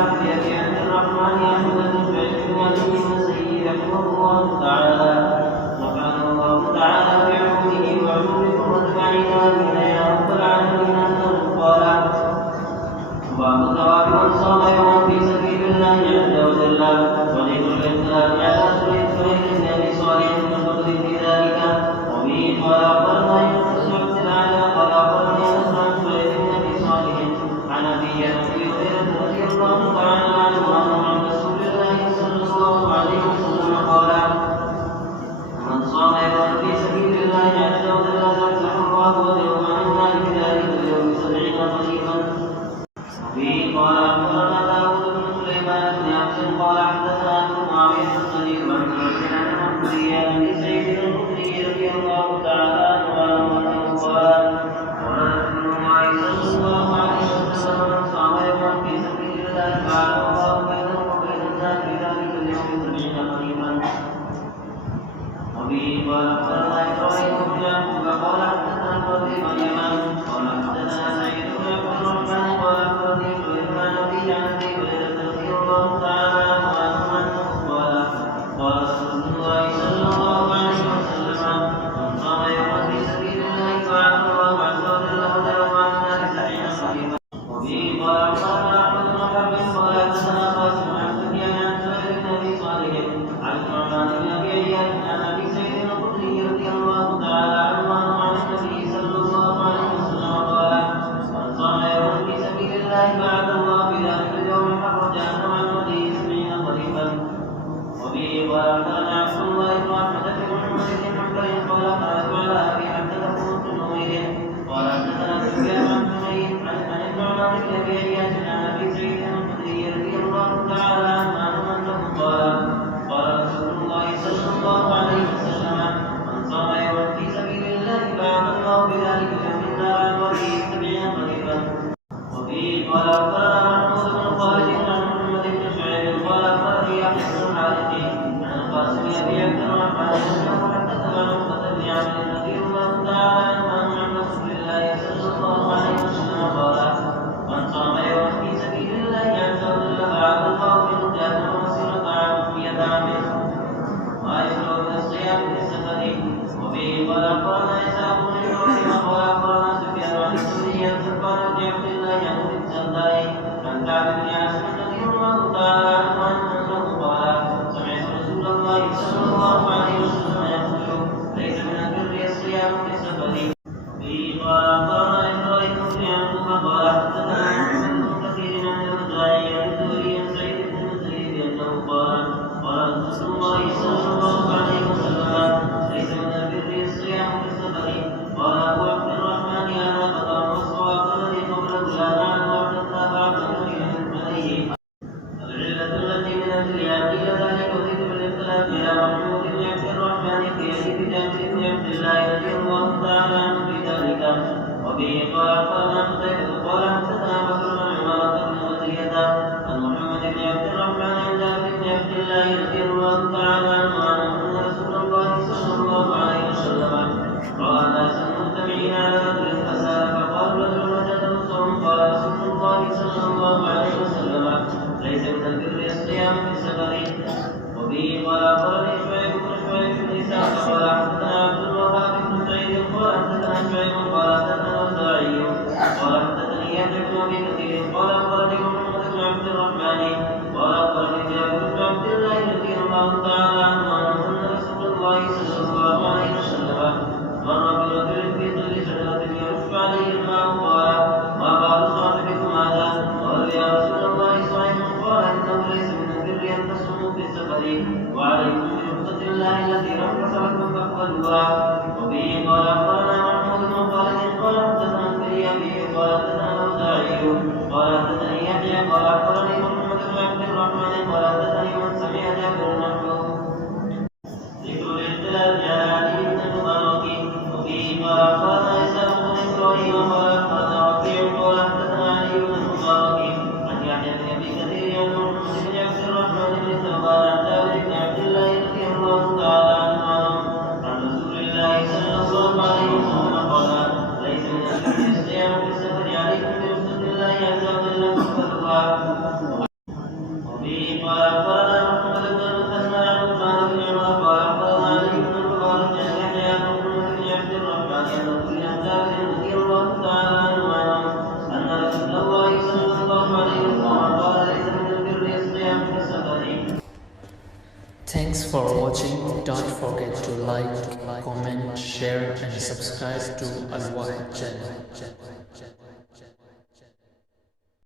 بأبي عبد الرحمن أحمد بن شعيب بن علي المزني رحمه الله تعالى نفعنا الله تعالى بعلومه وعلومكم أجمعين آمين يا رب العالمين أنه قال باب ثواب من صام يوما في سبيل الله عز وجل وليس الإنسان على سنة ابن صالح المفضل في ذلك وبه قال أخبرنا يونس بن عبد الأعلى قال أخبرني أنس عن سعيد بن أبي صالح عن أبي هريرة رضي الله تعالى عنه أنه عن رسول الله صلى الله عليه وسلم قال من صام يوما في سبيل الله عز وجل زحزح الله وجهه عن النار بذلك اليوم 70 خريفا وبه قال أخبرنا داود بن سليمان بن عبد قال حدثنا أبو معاوية الصغير عن سعيد بن سعيد الخدري رضي الله تعالى عنه أنه قال قال رسول الله صلى الله عليه وسلم من صام يوما في سبيل الله فعل الله بينه وبين الناس بذلك اليوم 70 خريفا وبه قال أخبرنا إبراهيم بن يعقوب قال حدثنا الفضل بن يمان قال حدثنا سعيد بن عبد الرحمن قال أخبرني زهير بن أبي عن أبي هريرة رضي الله تعالى عنه أنه قال قال رسول الله صلى الله عليه وسلم من صام يوما في سبيل الله فعل الله عز وجل وجهه عن النار 70 خريفا وبه قال أخبرنا أحمد بن حرب قال حدثنا قاسم عن سفيان عن سعيد بن أبي صالح عن النعمان بن أبي عياش عن أبي سعيد الخدري رضي الله تعالى عنه عن النبي صلى الله عليه وسلم قال من صام يوما في سبيل الله بعد الله بذلك اليوم حر جهنم عن وجهه 70 خريفا وبه قال أخبرنا عبد الله بن أحمد بن محمد بن حنبل قال قرأت على أبي حدثه بن نمير قال حدثنا سفيان عن حميد عن النعمان بن أبي عياش عن أبي سعيد الخدري رضي الله تعالى عنه أنه قال قال رسول الله صلى الله عليه وسلم من صام يوما في سبيل الله بعد الله بذلك اليوم النار عن وجهه 70 خريفا وبه قال أخبرنا محمود بن خالد عن محمد بن شعيب قال أخبرني يحيى بن الحارث عن القاسم أبي عبد الرحمن أنه حدثنا عقبة بن عامر رضي الله تعالى عنه عن رسول الله صلى الله عليه وسلم قال من صام يوما في سبيل الله عز وجل بعد الله من جهنم مسيرة 100 عام ما يشرع من الصيام في السفر وبه قال أخبرنا إسحاق بن إبراهيم قال أخبرنا سفيان عن الزهري عن سلمان بن عبد الله عن أبي الدرداء عن كعب بن عاصم رضي الله تعالى عنه أنه قال سمعت رسول الله صلى الله عليه وسلم يقول ليس من البر الصيام في السفر به قال أخبرنا إبراهيم بن يعقوب قال حدثنا محمد بن كثير عن الرجاء عن الزهري عن سعيد بن المسيب أنه قال قال رسول الله صلى الله عليه وسلم ليس من البر الصيام في السفر قال أبو عبد الرحمن هذا خطأ والصواب الذي قبله لا نعلم وحدثنا بعض عليه العلة التي من أجلها قيل ذلك وذكر الاختلاف إلى محمود بن عبد الرحمن في حديث جابر بن عبد الله رضي الله تعالى عنه في ذلك وبه قال أخبرنا قتيبة قال حدثنا بكر بن عمارة بن غزية عن محمد بن عبد الرحمن عن جابر بن عبد الله رضي الله تعالى عنه أن رسول الله صلى الله عليه وسلم رأى ناسا مجتمعين على رجل فسأل فقال رجل وجده صوم قال رسول الله صلى الله عليه وسلم ليس من البر الصيام في السفر وبه قال أخبرني شعيب بن إسحاق قال حدثنا عبد الوهاب بن سعيد قال حدثنا شعيب قال حدثنا الأوزاعي قال حدثني يحيى بن أبي كثير قال أخبرني محمد بن عبد الرحمن قال أخبرني جابر بن عبد الله رضي الله تعالى عنه أن رسول الله صلى الله عليه وسلم مر برجل في ظل شجرة يرش عليه الماء قال ما بال صاحبكم هذا؟ قال يا رسول الله صائم قال إنه ليس من البر أن تصوموا في السفر وعليكم برخصة الله التي رخص لكم فاقبلوها وبه قال أخبرنا محمود بن خالد قال حدثنا الكريمي قال حدثنا الأوزاعي قال حدثني يحيى قال أخبرني محمد بن عبد الرحمن قال حدثني من سمع جابر نحوه ذكر الاختلاف على علي بن المبارك وبه قال أخبرنا إسحاق بن إبراهيم قال أخبرنا ربيع قال حدثنا علي بن المبارك عن يحيى بن أبي كثير عن محمد بن عبد الرحمن بن ثوبان عن جابر بن عبد الله رضي الله تعالى عنه عن رسول الله صلى الله عليه وسلم قال ليس من البر الصيام في السفر عليكم برخصة الله عز وجل فاقبلوها كل جابر رضي الله تعالى عنه أن رسول الله صلى الله عليه وسلم قال ليس من البر الصيام في السفر. Thanks for watching. Don't forget to like, comment, share and subscribe to Al Wahid channel.